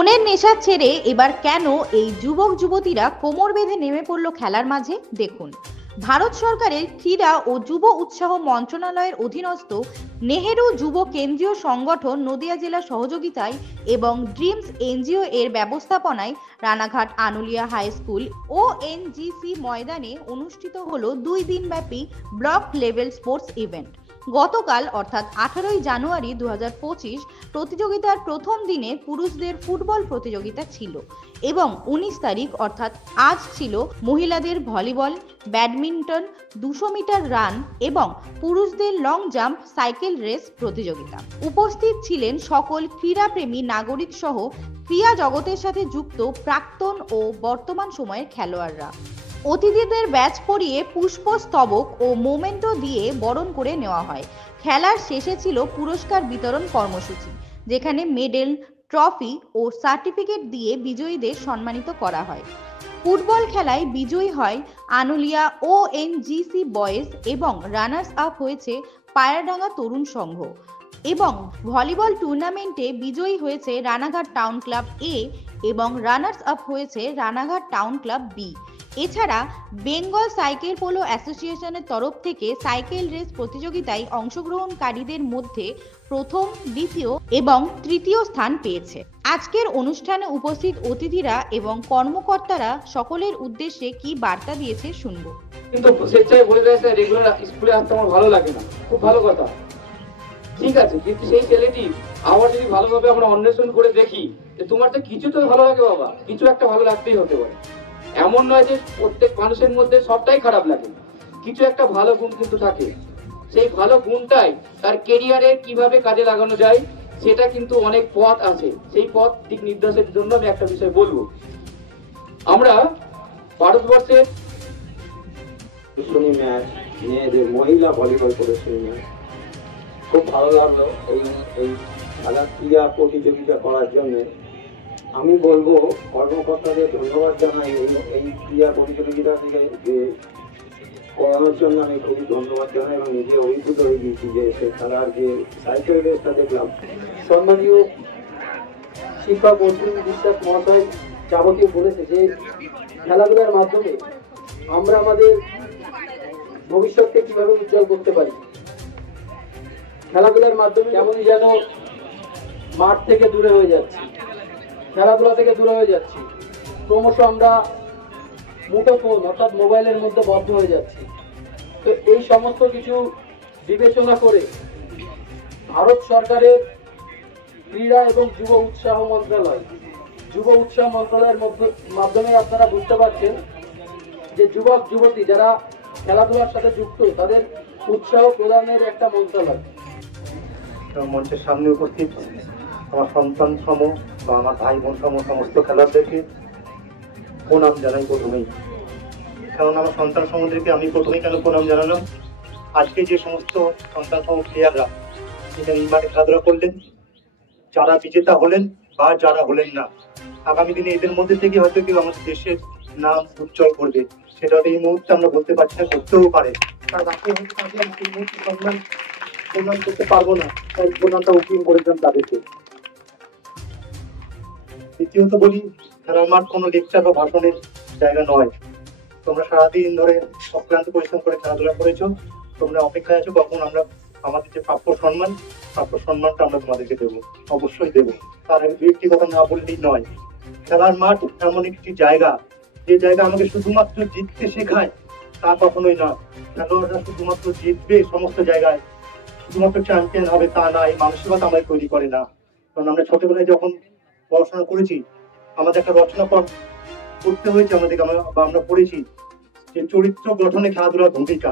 ফোনের নেশা ছেড়ে এবার কেন এই যুবক যুবতীরা কোমর বেঁধে নেমে পড়লো খেলার মাঝে দেখুন। ভারত সরকারের ক্রীড়া ও যুব উৎসাহ মন্ত্রণালয়ের অধীনস্থ নেহেরু যুব কেন্দ্রীয় সংগঠন নদিয়া জেলার সহযোগিতায় এবং ড্রিমস এনজিও এর ব্যবস্থাপনায় রানাঘাট আনুলিয়া হাই স্কুল ও এনজিসি ময়দানে অনুষ্ঠিত হলো 2 দিনব্যাপী ব্লক লেভেল স্পোর্টস ইভেন্ট। গতকাল অর্থাৎ 18ই জানুয়ারি 2025 প্রতিযোগিতার প্রথম দিনে পুরুষদের ফুটবল প্রতিযোগিতা ছিল এবং 19 তারিখ অর্থাৎ আজ ছিল মহিলাদের ভলিবল, ব্যাডমিন্টন, 200 মিটার রান এবং পুরুষদের লং জাম্প, সাইকেল রেস প্রতিযোগিতা। উপস্থিত ছিলেন সকল ক্রীড়াপ্রেমী নাগরিক সহ ক্রীড়া জগতের সাথে যুক্ত প্রাক্তন ও বর্তমান সময়ের খেলোয়াড়রা। অতিথিদের ব্যাচ পরিয়ে পুষ্পস্তবক ও মোমেন্টো দিয়ে বরণ করে নেওয়া হয়। খেলার শেষে ছিল পুরস্কার বিতরণ কর্মসূচি, যেখানে মেডেল, ট্রফি ও সার্টিফিকেট দিয়ে বিজয়ীদের সম্মানিত করা হয়। ফুটবল খেলায় বিজয়ী হয় আনুলিয়া ও এনজিসি বয়েজ এবং রানার্স আপ হয়েছে পায়রাডাঙ্গা তরুণ সংঘ এবং ভলিবল টুর্নামেন্টে বিজয়ী হয়েছে রানাঘাট টাউন ক্লাব এ এবং রানার্স আপ হয়েছে রানাঘাট টাউন ক্লাব বি। এছাড়া বেঙ্গল সাইকেল পোলো অ্যাসোসিয়েশনের তরফ থেকে সাইকেল রেস প্রতিযোগিতায় অংশগ্রহণকারীদের মধ্যে প্রথম, দ্বিতীয় এবং তৃতীয় স্থান পেয়েছে। আজকের অনুষ্ঠানে উপস্থিত অতিথিরা এবং কর্মকর্তারা সকলের উদ্দেশ্যে কি বার্তা দিয়েছে শুনবো। কিন্তু স্বেচ্ছায় বলে দেয় রেগুলার স্কুলে আসতে আমার ভালো লাগে না, খুব ভালো কথা, ঠিক আছে, কিন্তু সেই ছেলেটি আবার যদি ভালোভাবে আমরা অন্বেষণ করে দেখি যে তোমার তো কিছু তো ভালো লাগে বাবা, কিছু একটা ভালো লাগতেই হতে পারে। এমন নয় যে প্রত্যেক মানুষের মধ্যে সবটাই খারাপ লাগে, কিছু একটা ভালো গুণ কিন্তু থাকে। সেই ভালো গুণটাই তার কেরিয়ারে কিভাবে কাজে লাগানো যায় সেটা কিন্তু অনেক পথ আছে। সেই পথ দিক নির্দেশের জন্য আমি একটা বিষয় বলবো। আমরা ভারতবর্ষের প্রদর্শনী ম্যাচ, মেয়েদের মহিলা ভলিবল প্রদর্শনী ম্যাচ খুব ভালো লাগলো। এই খেলা ক্রীড়া প্রতিযোগিতা করার জন্য আমি বলবো কর্মকর্তাদের ধন্যবাদ জানাই। এই ক্রীড়া প্রতিযোগিতা থেকে যে করানোর জন্য আমি খুবই ধন্যবাদ জানাই এবং নিজে অভিভূত হয়ে গিয়েছি যে সে খেলার যে সাইকেল রেসটা দেখলাম। সম্মানীয় শিক্ষক অর্জুন বিশ্বাস মহাশয় যাবতীয় বলেছে যে খেলাধুলার মাধ্যমে আমরা আমাদের ভবিষ্যৎকে কিভাবে উজ্জ্বল করতে পারি। খেলাধুলার মাধ্যমে যেমনই যেন মাঠ থেকে দূরে হয়ে যাচ্ছি, খেলাধুলা থেকে দূরে হয়ে যাচ্ছি, ক্রমশ আমরা মুঠোফোন অর্থাৎ মোবাইলের মধ্যে বদ্ধ হয়ে যাচ্ছি। তো এই সমস্ত কিছু বিবেচনা করে ভারত সরকারের ক্রীড়া এবং যুব উৎসাহ মন্ত্রণালয়ের মাধ্যমে আপনারা বুঝতে পারছেন যে যুবক যুবতী যারা খেলাধুলার সাথে যুক্ত তাদের উৎসাহ প্রদানের একটা মন্ত্রণালয়। মঞ্চের সামনে উপস্থিত আমার সন্তান সম বা আমার ভাই বোন সম সমস্ত খেলোয়াড়দেরকে প্রণাম জানাই প্রথমেই। কারণ আমার সন্তান সমদেরকে আমি প্রথমেই কেন প্রণাম জানালাম, আজকে যে সমস্ত সন্তান সম প্লেয়াররা এখানে এই মাঠে খেলাধুলা করলেন, যারা বিজেতা হলেন বা যারা হলেন না, আগামী দিনে এদের মধ্যে থেকে হয়তো কেউ আমাদের দেশের নাম উজ্জ্বল করবে, সেটা এই মুহূর্তে আমরা বলতে পারছি না, করতেও পারে। কারণ আপনি হয়তো তাকে এই মুহূর্তে প্রণাম করতে পারবো না, তাই প্রণামটা উকিল করেছিলাম তাদেরকে। দ্বিতীয়ত বলি, খেলার মাঠ কোনো লেকচার বা ভাষণের জায়গা নয়। তোমরা সারাদিন ধরে অক্লান্ত পরিশ্রম করে খেলাধুলা করেছো, তোমরা অপেক্ষায় আছো কখন আমরা আমাদের যে প্রাপ্য সম্মানটা আমরা তোমাদেরকে দেবো, অবশ্যই দেবো। তার আগে দুই একটি কথা না বললেই নয়। খেলার মাঠ এমন একটি জায়গা, যে জায়গা আমাকে শুধুমাত্র জিততে শেখায় তা কখনোই না। খেলোয়াড়রা শুধুমাত্র জিতবে সমস্ত জায়গায়, শুধুমাত্র চ্যাম্পিয়ন হবে তা না, এই মানসিকতা আমাদের তৈরি করে না। কারণ আমরা ছোটবেলায় যখন পড়াশোনা করেছি, আমাদের একটা রচনা করতে হয়েছে আমাদেরকে, আমরা পড়েছি যে চরিত্র গঠনে খেলাধুলার ভূমিকা।